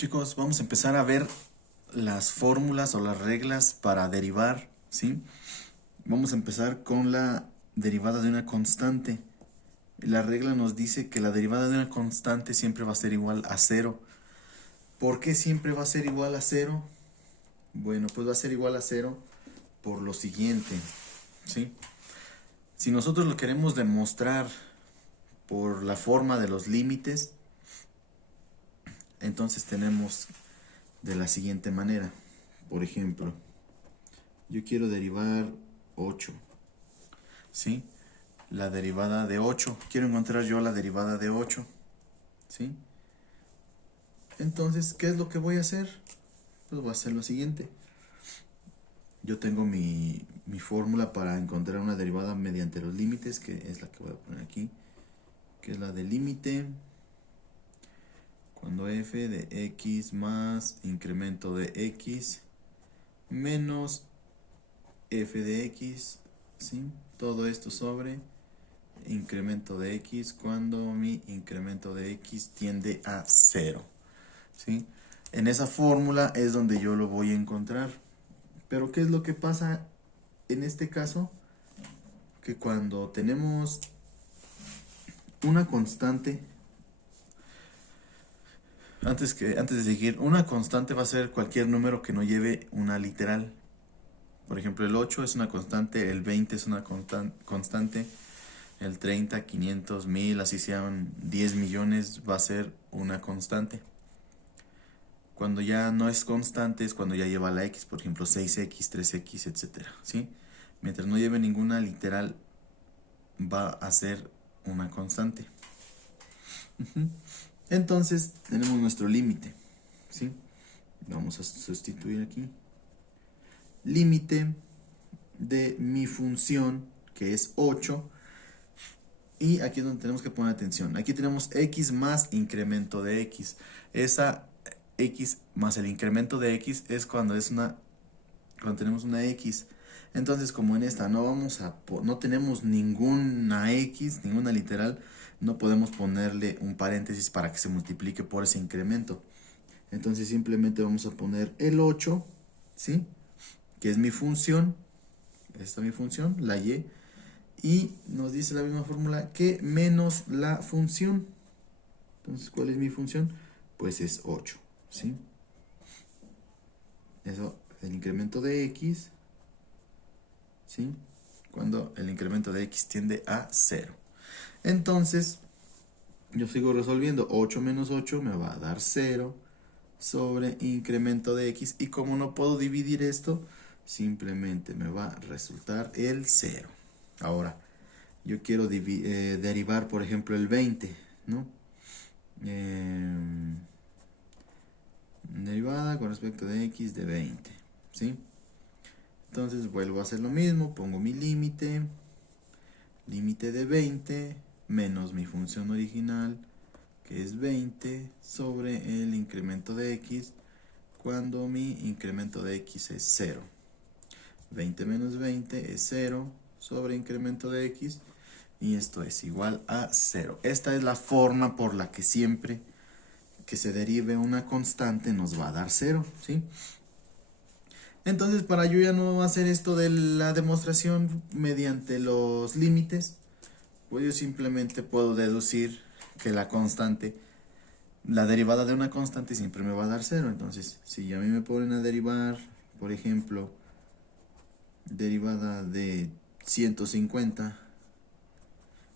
Chicos, vamos a empezar a ver las fórmulas o las reglas para derivar, ¿sí? Vamos a empezar con la derivada de una constante. La regla nos dice que la derivada de una constante siempre va a ser igual a cero. ¿Por qué siempre va a ser igual a cero? Bueno, pues va a ser igual a cero por lo siguiente, ¿sí? Si nosotros lo queremos demostrar por la forma de los límites, entonces tenemos de la siguiente manera. Por ejemplo, yo quiero derivar 8, ¿sí? La derivada de 8. Quiero encontrar yo la derivada de 8, ¿sí? Entonces, ¿qué es lo que voy a hacer? Pues voy a hacer lo siguiente. Yo tengo mi fórmula para encontrar una derivada mediante los límites, que es la que voy a poner aquí, que es la del límite cuando f de x más incremento de x menos f de x, ¿sí? Todo esto sobre incremento de x cuando mi incremento de x tiende a 0, ¿sí? En esa fórmula es donde yo lo voy a encontrar. Pero ¿qué es lo que pasa en este caso? Que cuando tenemos una constante, antes de seguir, una constante va a ser cualquier número que no lleve una literal. Por ejemplo, el 8 es una constante, el 20 es una constante, el 30, 500, 1000, así sean 10 millones, va a ser una constante. Cuando ya no es constante es cuando ya lleva la x, por ejemplo 6x, 3x, etc. ¿Sí? Mientras no lleve ninguna literal, va a ser una constante. Entonces tenemos nuestro límite, ¿sí? Vamos a sustituir aquí. Límite de mi función, que es 8. Y aquí es donde tenemos que poner atención. Aquí tenemos x más incremento de x. Esa x más el incremento de x es cuando tenemos una x. Entonces, como en esta no tenemos ninguna x, ninguna literal, no podemos ponerle un paréntesis para que se multiplique por ese incremento. Entonces simplemente vamos a poner el 8, ¿sí? Que es mi función. Esta es mi función, la y. Y nos dice la misma fórmula que menos la función. Entonces, ¿cuál es mi función? Pues es 8, ¿sí? Eso, el incremento de x, ¿sí? Cuando el incremento de x tiende a 0. Entonces, yo sigo resolviendo. 8 menos 8 me va a dar 0 sobre incremento de x. Y como no puedo dividir esto, simplemente me va a resultar el 0. Ahora, yo quiero derivar, por ejemplo, el 20, ¿no? Derivada con respecto de x de 20, ¿sí? Entonces vuelvo a hacer lo mismo, pongo mi límite de 20 menos mi función original, que es 20, sobre el incremento de x, cuando mi incremento de x es 0. 20 menos 20 es 0 sobre incremento de x, y esto es igual a 0. Esta es la forma por la que siempre que se derive una constante nos va a dar 0, ¿sí? Entonces, para yo ya no hacer esto de la demostración mediante los límites, pues yo simplemente puedo deducir que la derivada de una constante siempre me va a dar 0. Entonces, si a mí me ponen a derivar, por ejemplo, derivada de 150,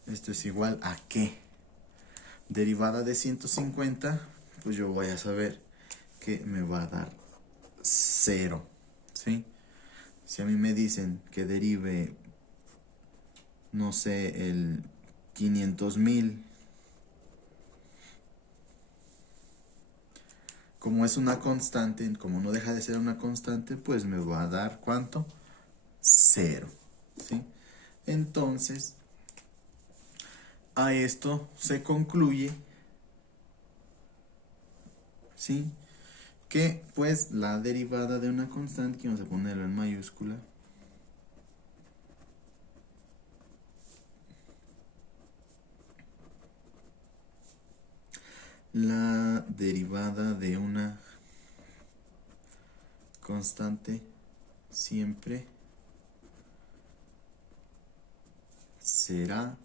esto es igual a ¿qué? Derivada de 150, pues yo voy a saber que me va a dar 0, ¿sí? Si a mí me dicen que derive, no sé, el 500,000, como es una constante, como no deja de ser una constante, pues me va a dar ¿cuánto? 0, ¿sí? Entonces, a esto se concluye, ¿sí? Que pues la derivada de una constante, que vamos a ponerlo en mayúscula, la la derivada de una constante siempre será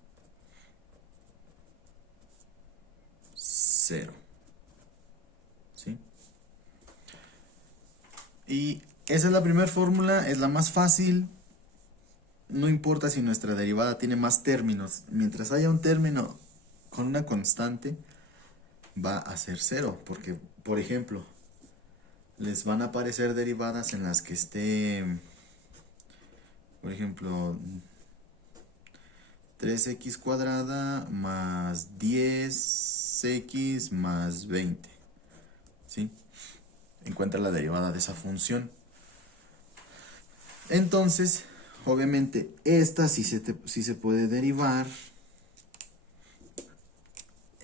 0. ¿Sí? Y esa es la primera fórmula, es la más fácil. No importa si nuestra derivada tiene más términos. Mientras haya un término con una constante, va a ser 0. Porque, por ejemplo, les van a aparecer derivadas en las que esté, por ejemplo, 3x cuadrada más 10x más 20. ¿Sí? Encuentra la derivada de esa función. Entonces, obviamente, esta sí se puede derivar.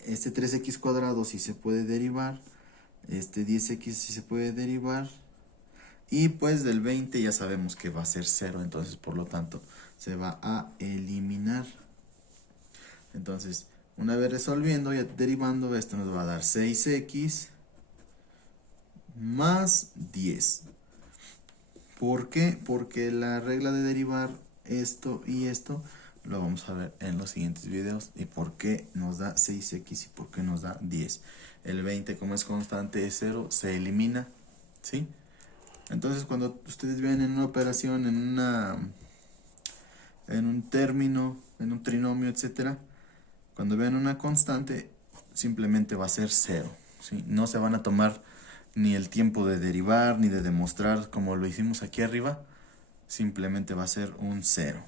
Este 3x cuadrado sí se puede derivar. Este 10x sí se puede derivar. Y pues del 20 ya sabemos que va a ser 0. Entonces, por lo tanto, se va a eliminar. Entonces, una vez resolviendo y derivando, esto nos va a dar 6x más 10. ¿Por qué? Porque la regla de derivar esto y esto lo vamos a ver en los siguientes videos. Y por qué nos da 6x y por qué nos da 10. El 20, como es constante, es 0, se elimina. ¿Sí? Entonces, cuando ustedes ven en una operación, en un término, en un trinomio, etcétera, cuando vean una constante, simplemente va a ser 0. ¿Sí? No se van a tomar ni el tiempo de derivar, ni de demostrar como lo hicimos aquí arriba. Simplemente va a ser un 0.